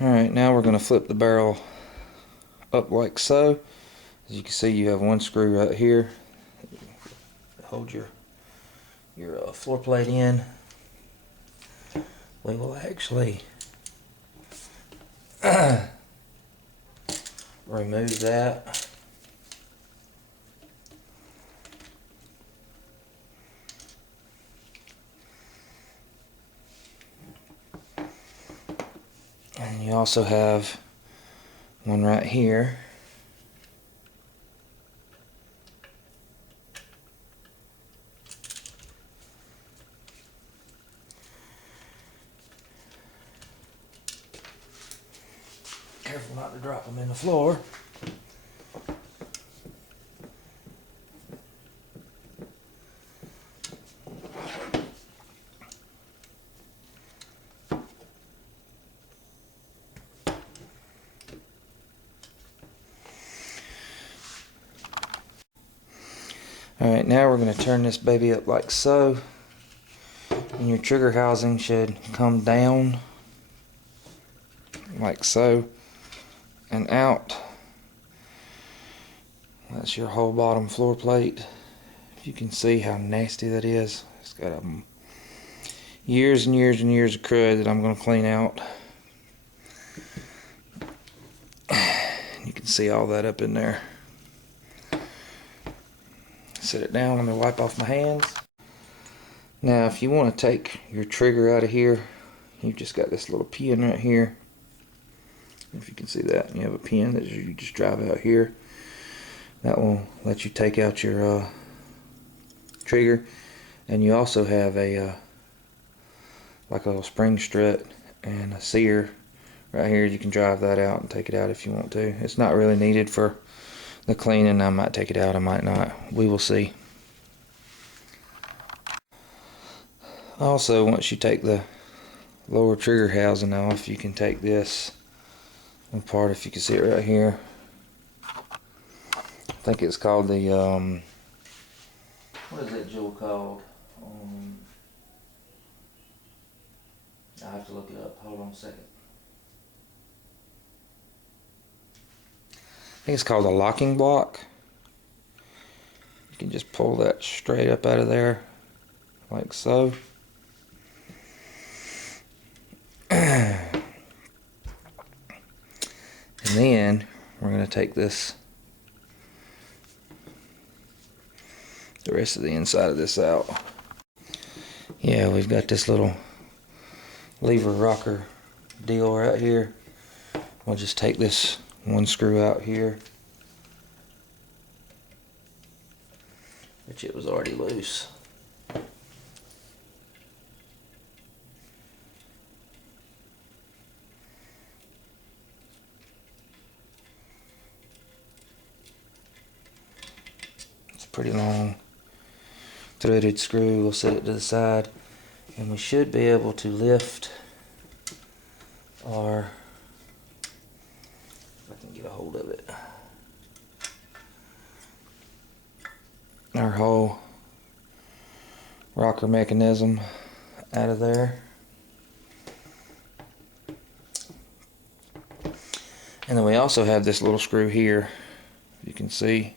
Alright, now we're going to flip the barrel up like so. As you can see, you have one screw right here. Hold your floor plate in. We will actually remove that. And you also have one right here. Careful not to drop them in the floor. Alright, now we're going to turn this baby up like so. And your trigger housing should come down like so and out. That's your whole bottom floor plate. You can see how nasty that is. It's got years and years and years of crud that I'm going to clean out. You can see all that up in there. Set it down. Let me wipe off my hands. Now if you want to take your trigger out of here, you've just got this little pin right here. If you can see that, you have a pin that you just drive out here. That will let you take out your trigger. And you also have a like a little spring strut and a sear right here. You can drive that out and take it out if you want to. It's not really needed for the cleaning. I might take it out, I might not. We will see. Also, once you take the lower trigger housing off, you can take this apart. If you can see it right here, I think it's called the what is that jewel called? I have to look it up. Hold on a second. I think it's called a locking block. You can just pull that straight up out of there like so. And then we're going to take the rest of the inside of this out. Yeah, we've got this little lever rocker deal right here. We'll just take this one screw out here, which it was already loose. It's a pretty long threaded screw. We'll set it to the side, and we should be able to lift our, if I can get a hold of it, our whole rocker mechanism out of there. And then we also have this little screw here. You can see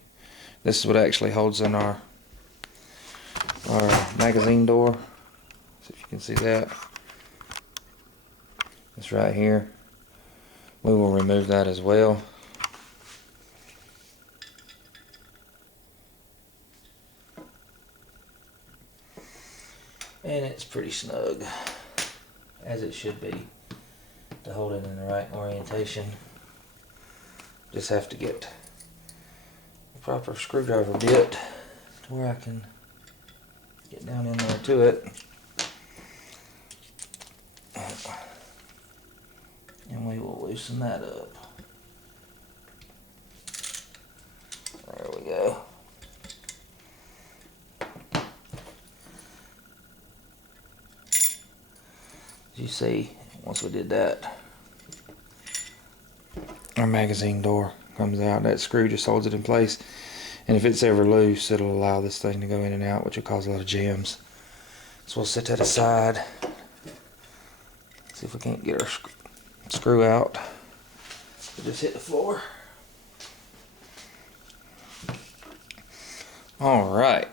this is what actually holds in our magazine door. So if you can see that, it's right here. We will remove that as well. And it's pretty snug, as it should be, to hold it in the right orientation. Just have to get a proper screwdriver bit to where I can get down in there to it. And we will loosen that up. There we go. As you see, once we did that, our magazine door comes out. That screw just holds it in place, and if it's ever loose, it'll allow this thing to go in and out, which will cause a lot of jams. So we'll set that aside. See if we can't get our screw out. Just hit the floor. All right.